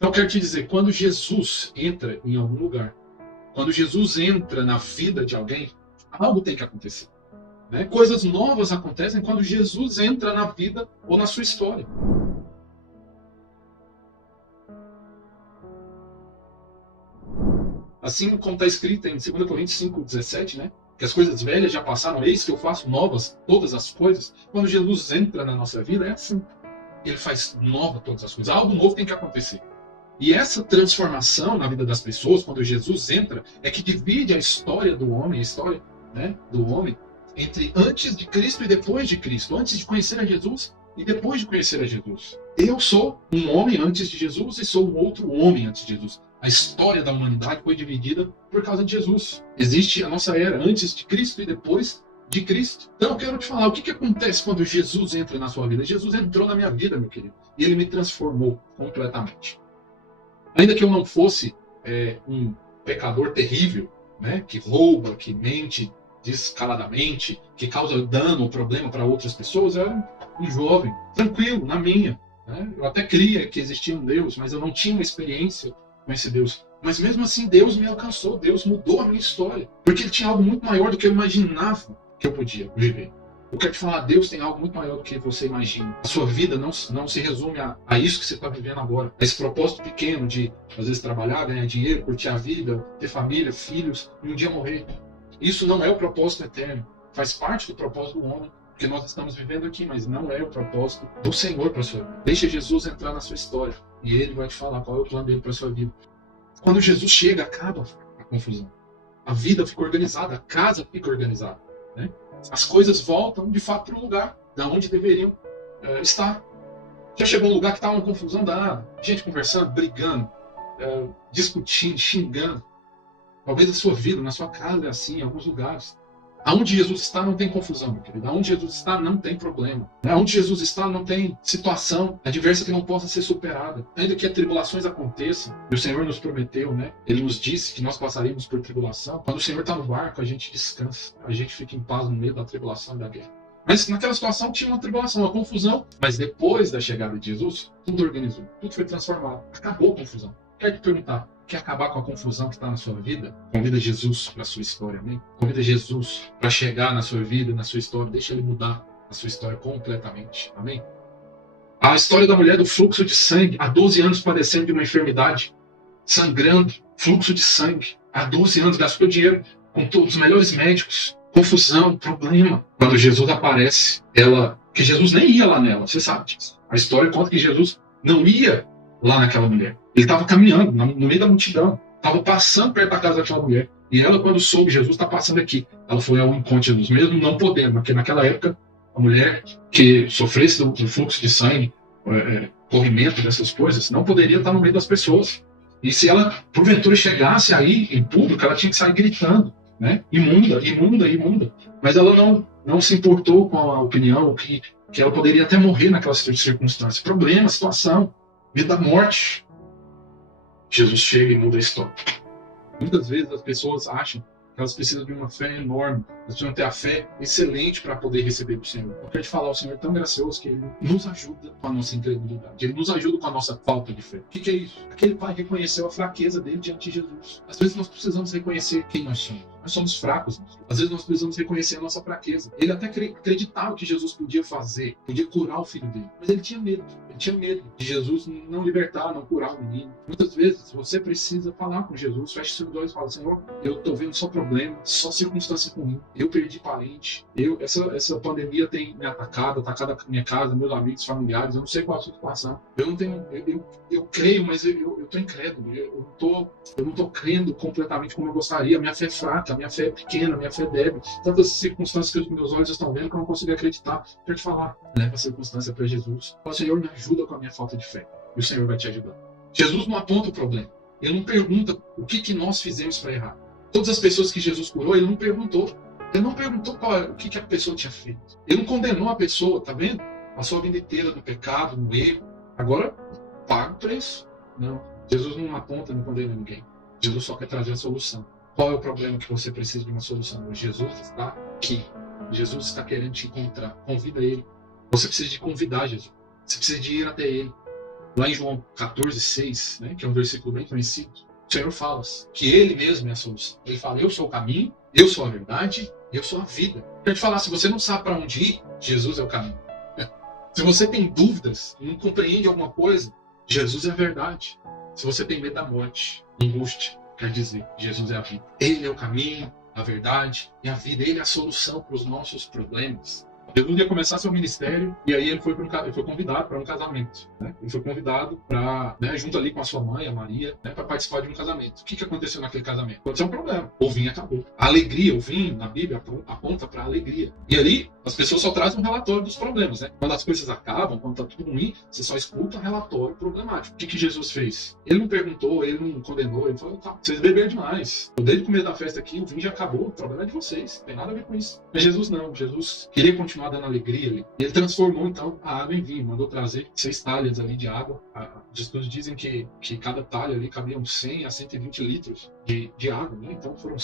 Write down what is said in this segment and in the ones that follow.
Então, eu quero te dizer, quando Jesus entra em algum lugar, quando Jesus entra na vida de alguém, algo tem que acontecer. Né? Coisas novas acontecem quando Jesus entra na vida ou na sua história. Assim como está escrito em 2 Coríntios 5,17, né? Que as coisas velhas já passaram, eis que eu faço novas todas as coisas. Quando Jesus entra na nossa vida, é assim. Ele faz nova todas as coisas. Algo novo tem que acontecer. E essa transformação na vida das pessoas, quando Jesus entra, é que divide a história do homem, a história, né, do homem, entre antes de Cristo e depois de Cristo, antes de conhecer a Jesus e depois de conhecer a Jesus. Eu sou um homem antes de Jesus e sou um outro homem antes de Jesus. A história da humanidade foi dividida por causa de Jesus. Existe a nossa era antes de Cristo e depois de Cristo. Então eu quero te falar, o que acontece quando Jesus entra na sua vida? Jesus entrou na minha vida, meu querido, e ele me transformou completamente. Ainda que eu não fosse um pecador terrível, né, que rouba, que mente descaradamente, que causa dano ou problema para outras pessoas, eu era um jovem, tranquilo, na minha. Né? Eu até cria que existia um Deus, mas eu não tinha uma experiência com esse Deus. Mas mesmo assim, Deus me alcançou, Deus mudou a minha história, porque Ele tinha algo muito maior do que eu imaginava que eu podia viver. Eu quero te falar, Deus tem algo muito maior do que você imagina. A sua vida não se resume a isso que você está vivendo agora. A esse propósito pequeno de, às vezes, trabalhar, ganhar dinheiro, curtir a vida, ter família, filhos e um dia morrer. Isso não é o propósito eterno. Faz parte do propósito do homem que nós estamos vivendo aqui, mas não é o propósito do Senhor para a sua vida. Deixa Jesus entrar na sua história e Ele vai te falar qual é o plano dele para a sua vida. Quando Jesus chega, acaba a confusão. A vida fica organizada, a casa fica organizada. Né? As coisas voltam, de fato, para o lugar da onde deveriam estar. Já chegou um lugar que está uma confusão danada, gente conversando, brigando, discutindo, xingando. Talvez a sua vida, na sua casa, é assim, em alguns lugares. Aonde Jesus está não tem confusão, meu querido. Aonde Jesus está não tem problema. Aonde Jesus está não tem situação adversa que não possa ser superada. Ainda que as tribulações aconteçam, e o Senhor nos prometeu, né? Ele nos disse que nós passaríamos por tribulação. Quando o Senhor está no barco, a gente descansa. A gente fica em paz no meio da tribulação e da guerra. Mas naquela situação tinha uma tribulação, uma confusão. Mas depois da chegada de Jesus, tudo organizou. Tudo foi transformado. Acabou a confusão. Quero te perguntar, quer acabar com a confusão que está na sua vida? Convida Jesus para a sua história, amém? Convida Jesus para chegar na sua vida, na sua história. Deixa Ele mudar a sua história completamente, amém? A história da mulher do fluxo de sangue, há 12 anos padecendo de uma enfermidade, sangrando, fluxo de sangue. Há 12 anos gastou dinheiro com todos os melhores médicos, confusão, problema. Quando Jesus aparece, que Jesus nem ia lá nela, você sabe disso. A história conta que Jesus não ia lá naquela mulher. Ele estava caminhando no meio da multidão, estava passando perto da casa daquela mulher. E ela, quando soube Jesus está passando aqui, ela foi ao encontro de Jesus, mesmo não podendo, porque naquela época a mulher que sofresse do fluxo de sangue, corrimento dessas coisas, não poderia estar no meio das pessoas. E se ela, porventura, chegasse aí em público, ela tinha que sair gritando, né? Imunda, imunda, imunda. Mas ela não se importou com a opinião que ela poderia até morrer naquela circunstância. Problema, situação, vida da morte. Jesus chega e muda a história. Muitas vezes as pessoas acham que elas precisam de uma fé enorme, elas precisam ter a fé excelente para poder receber do Senhor. Eu quero te falar, o Senhor é tão gracioso que Ele nos ajuda com a nossa incredulidade, Ele nos ajuda com a nossa falta de fé. O que é isso? Aquele pai reconheceu a fraqueza dele diante de Jesus. Às vezes nós precisamos reconhecer quem nós somos. Nós somos fracos. Às vezes nós precisamos reconhecer a nossa fraqueza. Ele até acreditava que Jesus podia fazer, podia curar o filho dele, mas ele tinha medo. Ele tinha medo de Jesus não libertar, não curar o menino. Muitas vezes você precisa falar com Jesus, feche seus olhos e fala: Senhor, eu estou vendo só problema, só circunstância ruim. Eu perdi parente. Essa pandemia tem me atacado a minha casa, meus amigos, familiares. Eu não sei qual é a situação. Eu não tenho. Eu creio, mas eu estou incrédulo. Eu não estou crendo completamente como eu gostaria. A minha fé é fraca, a minha fé é pequena, a minha fé é débil. Tantas circunstâncias que os meus olhos estão vendo que eu não consigo acreditar. Quero te falar, leva a circunstância para Jesus. Fala: Senhor, me ajuda com a minha falta de fé. E o Senhor vai te ajudar. Jesus não aponta o problema. Ele não pergunta o que nós fizemos para errar. Todas as pessoas que Jesus curou, Ele não perguntou. Ele não perguntou o que a pessoa tinha feito. Ele não condenou a pessoa, tá vendo? Passou a vida inteira no pecado, no erro. Agora, paga o preço. Não. Jesus não aponta, não condena ninguém. Jesus só quer trazer a solução. Qual é o problema que você precisa de uma solução? Jesus está aqui. Jesus está querendo te encontrar. Convida Ele. Você precisa de convidar Jesus. Você precisa de ir até Ele. Lá em João 14:6, né, que é um versículo bem conhecido, o Senhor fala que Ele mesmo é a solução. Ele fala, eu sou o caminho, eu sou a verdade, eu sou a vida. Quer te falar, se você não sabe para onde ir, Jesus é o caminho. Se você tem dúvidas, não compreende alguma coisa, Jesus é a verdade. Se você tem medo da morte, angústia, quer dizer, Jesus é a vida. Ele é o caminho, a verdade e a vida. Ele é a solução para os nossos problemas. Jesus ia começar seu ministério e aí ele foi convidado para um casamento. Né? Ele foi convidado para, junto ali com a sua mãe, a Maria, para participar de um casamento. O que aconteceu naquele casamento? Aconteceu um problema. O vinho acabou. A alegria, o vinho na Bíblia aponta para a alegria. E ali as pessoas só trazem um relatório dos problemas. Né? Quando as coisas acabam, quando está tudo ruim, você só escuta um relatório problemático. O que Jesus fez? Ele não perguntou, ele não condenou, ele falou, tá, vocês beberam demais. Desde o começo da festa aqui, o vinho já acabou, o problema é de vocês. Não tem nada a ver com isso. Mas Jesus não. Jesus queria continuar dando alegria ali. E ele transformou então a água em vinho, mandou trazer 6 talhas ali de água. Os estudos dizem que cada talha ali cabiam 100 a 120 litros de água, né? Então foram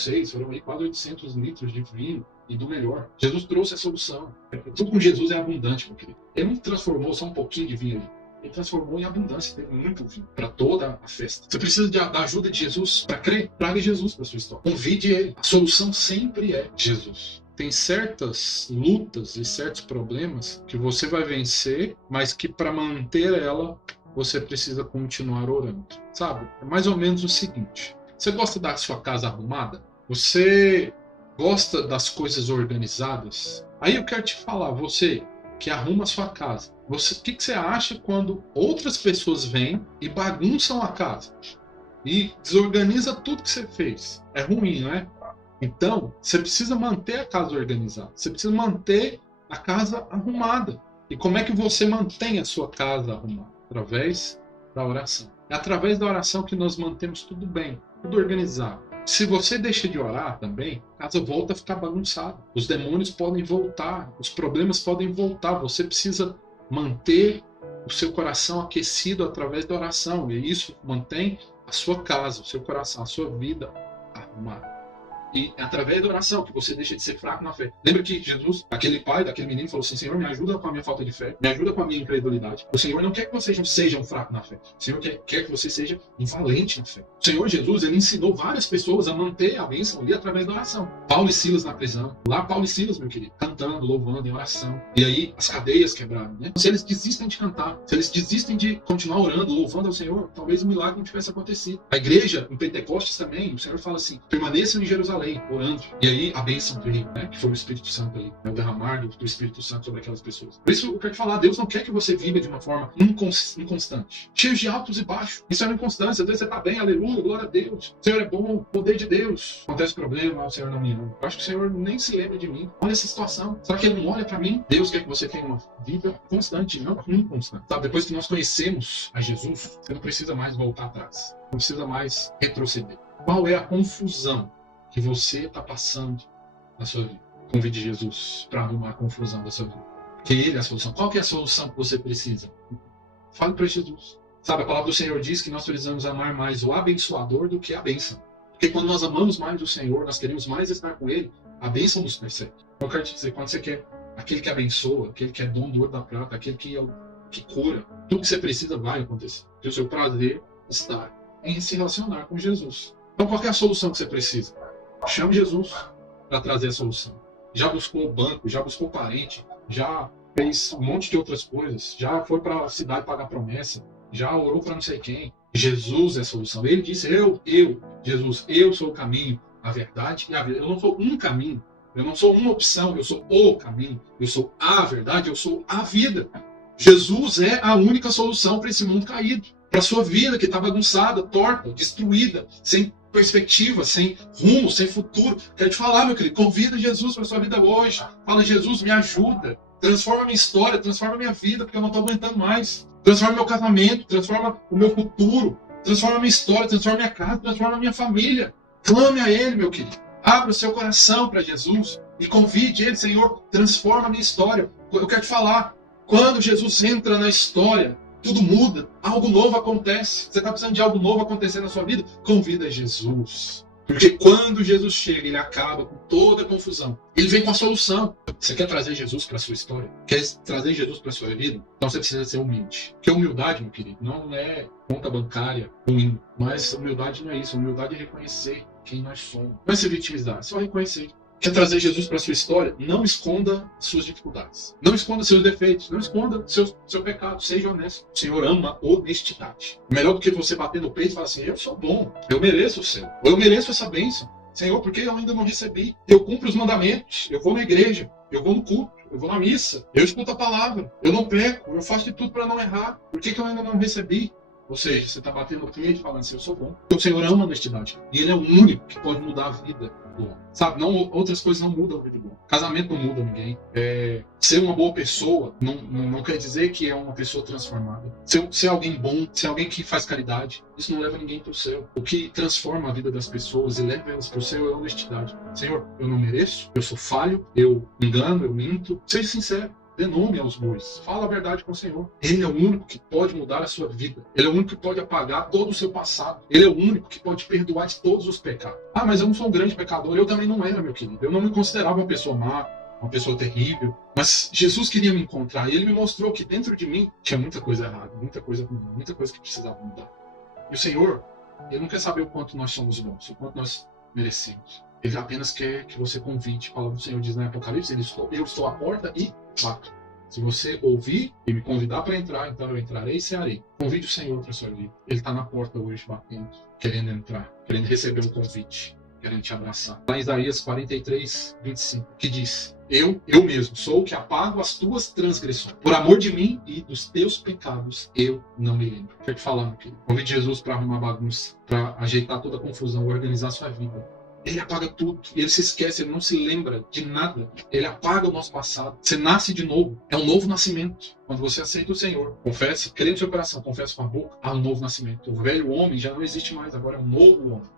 aí quase 800 litros de vinho e do melhor. Jesus trouxe a solução. Tudo com Jesus é abundante, meu querido. Ele não transformou só um pouquinho de vinho ali. Ele transformou em abundância, tem muito vinho para toda a festa. Você precisa da ajuda de Jesus para crer. Traga Jesus para sua história. Convide ele. A solução sempre é Jesus. Tem certas lutas e certos problemas que você vai vencer, mas que para manter ela, você precisa continuar orando. Sabe? É mais ou menos o seguinte. Você gosta da sua casa arrumada? Você gosta das coisas organizadas? Aí eu quero te falar, você que arruma a sua casa, o que você acha quando outras pessoas vêm e bagunçam a casa? E desorganiza tudo que você fez? É ruim, não é? Então, você precisa manter a casa organizada. Você precisa manter a casa arrumada. E como é que você mantém a sua casa arrumada? Através da oração. É através da oração que nós mantemos tudo bem, tudo organizado. Se você deixa de orar também, a casa volta a ficar bagunçada. Os demônios podem voltar, os problemas podem voltar. Você precisa manter o seu coração aquecido através da oração. E isso mantém a sua casa, o seu coração, a sua vida arrumada. E é através da oração que você deixa de ser fraco na fé. Lembra que Jesus, aquele pai daquele menino, falou assim, Senhor, me ajuda com a minha falta de fé, me ajuda com a minha incredulidade. O Senhor não quer que você seja um fraco na fé. O Senhor quer que você seja um valente na fé. O Senhor Jesus, ele ensinou várias pessoas a manter a bênção ali através da oração. Paulo e Silas na prisão. Lá Paulo e Silas, meu querido, cantando, louvando em oração. E aí as cadeias quebraram, né? Se eles desistem de cantar, se eles desistem de continuar orando, louvando ao Senhor, talvez o milagre não tivesse acontecido. A igreja, em Pentecostes também, o Senhor fala assim, permaneçam em Jerusalém, orando. E aí a bênção veio, né? Que foi o Espírito Santo ali, né? O derramar do Espírito Santo sobre aquelas pessoas. Por isso eu quero te falar, Deus não quer que você viva de uma forma inconstante, cheio de altos e baixos. Isso é uma inconstância. Às vezes você está bem, aleluia, glória a Deus. O Senhor é bom, poder de Deus. Acontece problema, o Senhor não me ama. Eu acho que o Senhor nem se lembra de mim. Olha essa situação. Será que Ele não olha para mim? Deus quer que você tenha uma vida constante, não inconstante. Sabe, depois que nós conhecemos a Jesus, você não precisa mais voltar atrás. Não precisa mais retroceder. Qual é a confusão que você está passando na sua vida? Convide Jesus para arrumar a confusão da sua vida. Que Ele é a solução. Qual que é a solução que você precisa? Fale para Jesus. Sabe, a palavra do Senhor diz que nós precisamos amar mais o abençoador do que a bênção. Porque quando nós amamos mais o Senhor, nós queremos mais estar com Ele, a bênção nos persegue. Eu quero te dizer, quando você quer aquele que abençoa, aquele que é dono do ouro da prata, aquele que cura, tudo que você precisa vai acontecer. Porque o seu prazer está em se relacionar com Jesus. Então qual que é a solução que você precisa? Chame Jesus para trazer a solução. Já buscou o banco, já buscou parente, já fez um monte de outras coisas, já foi para a cidade pagar promessa, já orou para não sei quem. Jesus é a solução. Ele disse, Jesus, eu sou o caminho, a verdade e a vida. Eu não sou um caminho, eu não sou uma opção, eu sou o caminho, eu sou a verdade, eu sou a vida. Jesus é a única solução para esse mundo caído, para a sua vida que está bagunçada, torta, destruída, sem perspectiva, sem rumo, sem futuro. Quero te falar, meu querido, convida Jesus para a sua vida hoje. Fala, Jesus, me ajuda, transforma minha história, transforma minha vida, porque eu não estou aguentando mais. Transforma meu casamento, transforma o meu futuro, transforma minha história, transforma minha casa, transforma minha família. Clame a Ele, meu querido. Abra o seu coração para Jesus e convide Ele, Senhor, transforma a minha história. Eu quero te falar, quando Jesus entra na história, tudo muda, algo novo acontece. Você está precisando de algo novo acontecer na sua vida? Convida Jesus. Porque quando Jesus chega, ele acaba com toda a confusão. Ele vem com a solução. Você quer trazer Jesus para a sua história? Quer trazer Jesus para a sua vida? Então você precisa ser humilde. Porque humildade, meu querido, não é conta bancária ruim. Mas humildade não é isso. Humildade é reconhecer quem nós somos. Não é se vitimizar, é só reconhecer. Quer trazer Jesus para a sua história? Não esconda suas dificuldades. Não esconda seus defeitos. Não esconda seu pecado. Seja honesto. O Senhor ama honestidade. Melhor do que você bater no peito e falar assim, eu sou bom, eu mereço o céu, eu mereço essa bênção. Senhor, por que eu ainda não recebi? Eu cumpro os mandamentos, eu vou na igreja, eu vou no culto, eu vou na missa, eu escuto a palavra, eu não peco, eu faço de tudo para não errar. Por que eu ainda não recebi? Ou seja, você está batendo no peito e falando assim, eu sou bom. Porque o Senhor ama a honestidade. E Ele é o único que pode mudar a vida do homem. Sabe, outras coisas não mudam a vida do homem. Casamento não muda ninguém. Ser uma boa pessoa não quer dizer que é uma pessoa transformada. Ser alguém bom, ser alguém que faz caridade, isso não leva ninguém para o céu. O que transforma a vida das pessoas e leva elas para o céu é a honestidade. Senhor, eu não mereço, eu sou falho, eu engano, eu minto. Seja sincero. Dê nome aos bois. Fala a verdade com o Senhor. Ele é o único que pode mudar a sua vida. Ele é o único que pode apagar todo o seu passado. Ele é o único que pode perdoar de todos os pecados. Ah, mas eu não sou um grande pecador. Eu também não era, meu querido. Eu não me considerava uma pessoa má, uma pessoa terrível. Mas Jesus queria me encontrar. E Ele me mostrou que dentro de mim tinha muita coisa errada. Muita coisa que precisava mudar. E o Senhor, Ele não quer saber o quanto nós somos bons. O quanto nós merecemos. Ele apenas quer que você convide. A palavra do Senhor diz na Apocalipse, eu estou à porta e bato. Se você ouvir e me convidar para entrar, então eu entrarei e cearei. Convide o Senhor para a sua vida. Ele está na porta hoje, batendo, querendo entrar, querendo receber um convite, querendo te abraçar. Lá em Isaías 43, 25, que diz, eu mesmo sou o que apago as tuas transgressões. Por amor de mim e dos teus pecados, eu não me lembro. Quero te falar, meu querido. Convide Jesus para arrumar bagunça, para ajeitar toda a confusão, organizar a sua vida. Ele apaga tudo. E Ele se esquece, Ele não se lembra de nada. Ele apaga o nosso passado. Você nasce de novo. É um novo nascimento. Quando você aceita o Senhor, confesse, crê no seu coração, confesse com a boca, há um novo nascimento. O velho homem já não existe mais, agora é um novo homem.